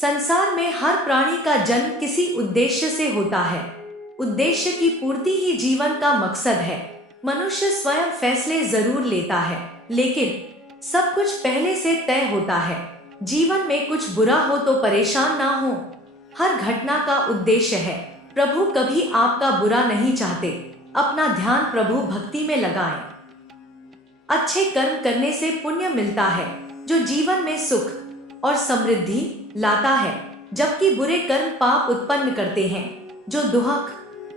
संसार में हर प्राणी का जन्म किसी उद्देश्य से होता है। उद्देश्य की पूर्ति ही जीवन का मकसद है। मनुष्य स्वयं फैसले जरूर लेता है, लेकिन सब कुछ पहले से तय होता है। जीवन में कुछ बुरा हो तो परेशान ना हो, हर घटना का उद्देश्य है। प्रभु कभी आपका बुरा नहीं चाहते। अपना ध्यान प्रभु भक्ति में लगाएं। अच्छे कर्म करने से पुण्य मिलता है, जो जीवन में सुख और समृद्धि लाता है, जबकि बुरे कर्म पाप उत्पन्न करते हैं, जो दुख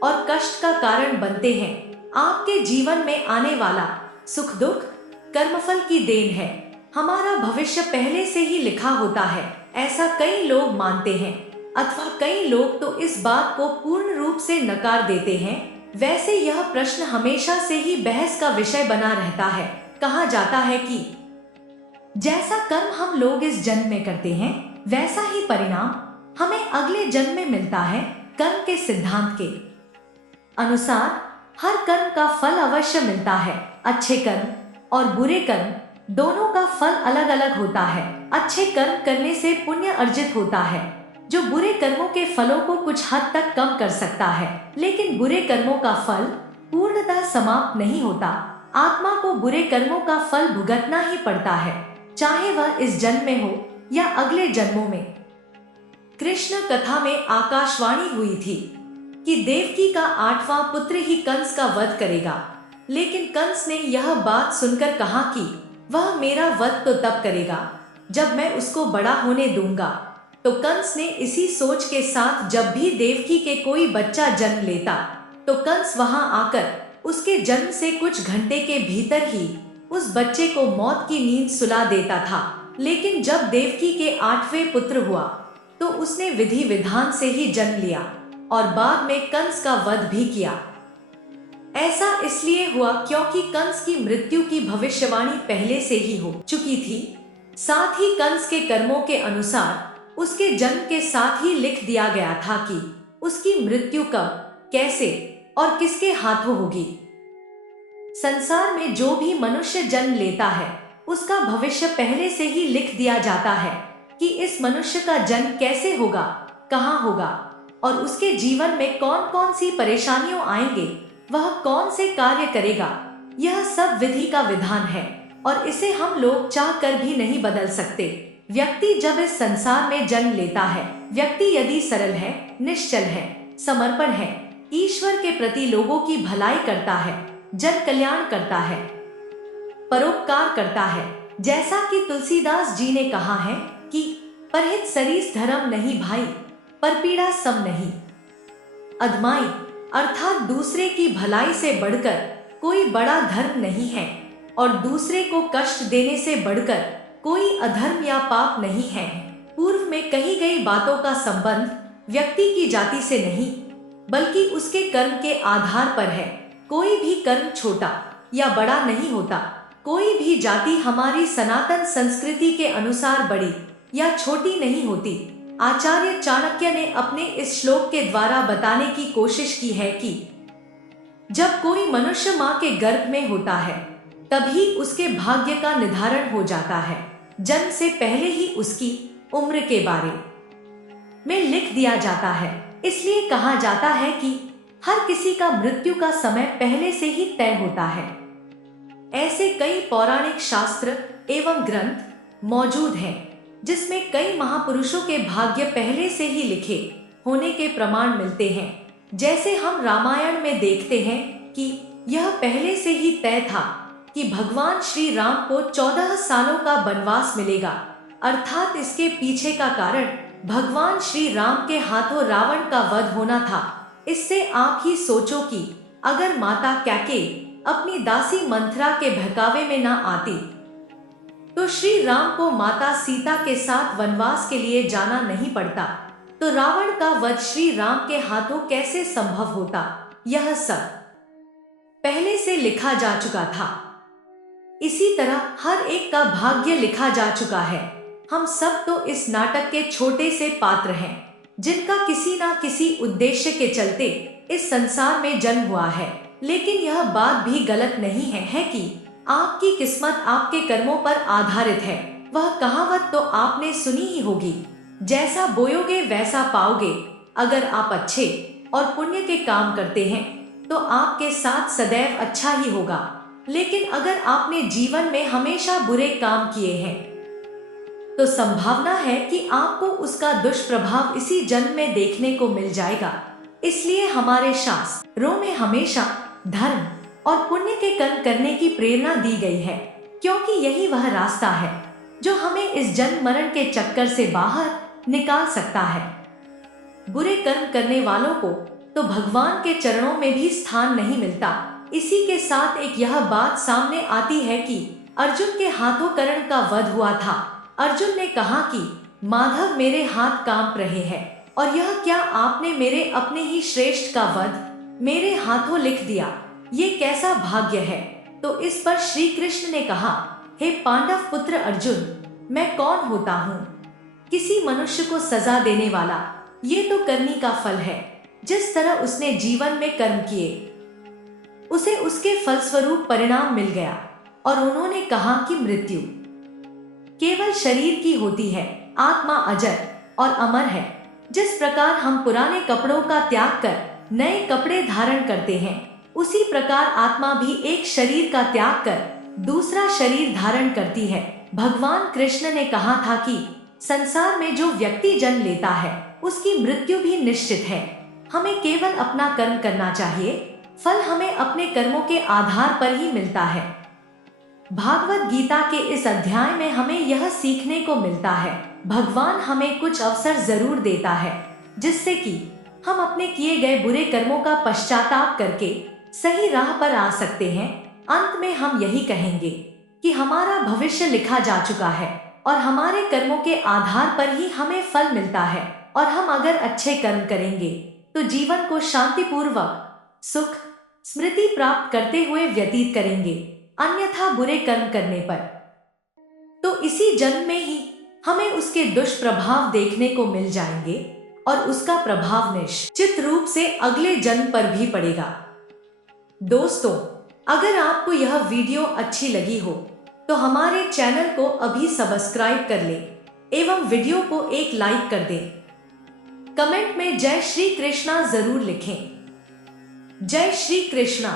और कष्ट का कारण बनते हैं। आपके जीवन में आने वाला सुख दुख कर्मफल की देन है। हमारा भविष्य पहले से ही लिखा होता है, ऐसा कई लोग मानते हैं, अथवा कई लोग तो इस बात को पूर्ण रूप से नकार देते हैं। वैसे यह प्रश्न हमेशा से ही बहस का विषय बना रहता है। कहा जाता है कि जैसा कर्म हम लोग इस जन्म में करते हैं, वैसा ही परिणाम हमें अगले जन्म में मिलता है। कर्म के सिद्धांत के अनुसार हर कर्म का फल अवश्य मिलता है। अच्छे कर्म और बुरे कर्म दोनों का फल अलग अलग होता है। अच्छे कर्म करने से पुण्य अर्जित होता है, जो बुरे कर्मों के फलों को कुछ हद तक कम कर सकता है। लेकिन बुरे कर्मों का फल पूर्णतः समाप्त नहीं होता। आत्मा को बुरे कर्मों का फल भुगतना ही पड़ता है, चाहे वह इस जन्म में हो या अगले जन्मों में। कृष्ण कथा में आकाशवाणी हुई थी कि देवकी का 8वां पुत्र ही कंस का वध करेगा, लेकिन कंस ने यह बात सुनकर कहा कि वह मेरा वध तो तब करेगा जब मैं उसको बड़ा होने दूंगा। तो कंस ने इसी सोच के साथ जब भी देवकी के कोई बच्चा जन्म लेता, तो कंस वहां आकर उसके जन्म से कुछ घंटे के भीतर ही उस बच्चे को मौत की नींद सुला देता था। लेकिन जब देवकी के 8वें पुत्र हुआ, तो उसने विधि विधान से ही जन्म लिया और बाद में कंस का वध भी किया। ऐसा इसलिए हुआ क्योंकि कंस की मृत्यु की भविष्यवाणी पहले से ही हो चुकी थी। साथ ही कंस के कर्मों के अनुसार उसके जन्म के साथ ही लिख दिया गया था कि उसकी मृत्यु कब, कैसे और किसके हाथों होगी। संसार में जो भी मनुष्य जन्म लेता है, उसका भविष्य पहले से ही लिख दिया जाता है कि इस मनुष्य का जन्म कैसे होगा, कहाँ होगा और उसके जीवन में कौन कौन सी परेशानियां आएंगे, वह कौन से कार्य करेगा। यह सब विधि का विधान है और इसे हम लोग चाह कर भी नहीं बदल सकते। व्यक्ति जब इस संसार में जन्म लेता है, व्यक्ति यदि सरल है, निश्चल है, समर्पण है, ईश्वर के प्रति लोगों की भलाई करता है, जन कल्याण करता है, परोपकार करता है, जैसा कि तुलसीदास जी ने कहा है कि परहित सरीस धर्म नहीं भाई, पर पीड़ा सम नहीं। अधमाई अर्थात दूसरे की भलाई से बढ़कर कोई बड़ा धर्म नहीं है और दूसरे को कष्ट देने से बढ़कर कोई अधर्म या पाप नहीं है। पूर्व में कही गई बातों का संबंध व्यक्ति की जाति से नहीं, बल्कि उसके कर्म के आधार पर है। कोई भी कर्म छोटा या बड़ा नहीं होता। कोई भी जाति हमारी सनातन संस्कृति के अनुसार बड़ी या छोटी नहीं होती। आचार्य चाणक्य ने अपने इस श्लोक के द्वारा बताने की कोशिश की है कि जब कोई मनुष्य माँ के गर्भ में होता है, तभी उसके भाग्य का निर्धारण हो जाता है। जन्म से पहले ही उसकी उम्र के बारे में लिख दिया जाता है। इसलिए कहा जाता है कि हर किसी का मृत्यु का समय पहले से ही तय होता है। ऐसे कई पौराणिक शास्त्र एवं ग्रंथ मौजूद हैं, जिसमें कई महापुरुषों के भाग्य पहले से ही लिखे होने के प्रमाण मिलते हैं। जैसे हम रामायण में देखते हैं कि यह पहले से ही तय था कि भगवान श्री राम को 14 सालों का वनवास मिलेगा। अर्थात इसके पीछे का कारण भगवान श्री राम के हाथों रावण का वध होना था। इससे आप ही सोचो कि अगर माता कैकेयी अपनी दासी मंथरा के बहकावे में न आती, तो श्री राम को माता सीता के साथ वनवास के लिए जाना नहीं पड़ता, तो रावण का वध श्री राम के हाथों कैसे संभव होता। यह सब पहले से लिखा जा चुका था। इसी तरह हर एक का भाग्य लिखा जा चुका है। हम सब तो इस नाटक के छोटे से पात्र हैं, जिनका किसी ना किसी उद्देश्य के चलते इस संसार में जन्म हुआ है। लेकिन यह बात भी गलत नहीं है कि आपकी किस्मत आपके कर्मों पर आधारित है। वह कहावत तो आपने सुनी ही होगी जैसा बोयोगे वैसा पाओगे। अगर आप अच्छे और पुण्य के काम करते हैं तो आपके साथ सदैव अच्छा ही होगा। लेकिन अगर आपने जीवन में हमेशा बुरे काम किए हैं तो संभावना है कि आपको उसका दुष्प्रभाव इसी जन्म में देखने को मिल जाएगा। इसलिए हमारे शास्त्रों में हमेशा धर्म और पुण्य के कर्म करने की प्रेरणा दी गई है, क्योंकि यही वह रास्ता है जो हमें इस जन्म मरण के चक्कर से बाहर निकाल सकता है। बुरे कर्म करने वालों को तो भगवान के चरणों में भी स्थान नहीं मिलता। इसी के साथ एक यह बात सामने आती है कि अर्जुन के हाथों कर्ण का वध हुआ था। अर्जुन ने कहा कि माधव मेरे हाथ कांप रहे हैं और यह क्या आपने मेरे अपने ही श्रेष्ठ का वध मेरे हाथों लिख दिया, ये कैसा भाग्य है। तो इस पर श्री कृष्ण ने कहा, हे पांडव पुत्र अर्जुन, मैं कौन होता हूँ किसी मनुष्य को सजा देने वाला। ये तो करनी का फल है। जिस तरह उसने जीवन में कर्म किए उसे उसके फलस्वरूप परिणाम मिल गया। और उन्होंने कहा कि मृत्यु केवल शरीर की होती है, आत्मा अजर और अमर है। जिस प्रकार हम पुराने कपड़ों का त्याग कर नए कपड़े धारण करते हैं, उसी प्रकार आत्मा भी एक शरीर का त्याग कर दूसरा शरीर धारण करती है। भगवान कृष्ण ने कहा था कि संसार में जो व्यक्ति जन्म लेता है उसकी मृत्यु भी निश्चित है। हमें केवल अपना कर्म करना चाहिए, फल हमें अपने कर्मों के आधार पर ही मिलता है। भागवत गीता के इस अध्याय में हमें यह सीखने को मिलता है, भगवान हमें कुछ अवसर जरूर देता है जिससे कि हम अपने किए गए बुरे कर्मों का पश्चाताप करके सही राह पर आ सकते हैं। अंत में हम यही कहेंगे कि हमारा भविष्य लिखा जा चुका है और हमारे कर्मों के आधार पर ही हमें फल मिलता है। और हम अगर अच्छे कर्म करेंगे तो जीवन को शांतिपूर्वक सुख स्मृति प्राप्त करते हुए व्यतीत करेंगे, अन्यथा बुरे कर्म करने पर तो इसी जन्म में ही हमें उसके दुष्प्रभाव देखने को मिल जाएंगे और उसका प्रभाव निश्चित रूप से अगले जन्म पर भी पड़ेगा। दोस्तों, अगर आपको यह वीडियो अच्छी लगी हो तो हमारे चैनल को अभी सब्सक्राइब कर ले एवं वीडियो को एक लाइक कर दें। कमेंट में जय श्री कृष्णा जरूर लिखें। जय श्री कृष्णा।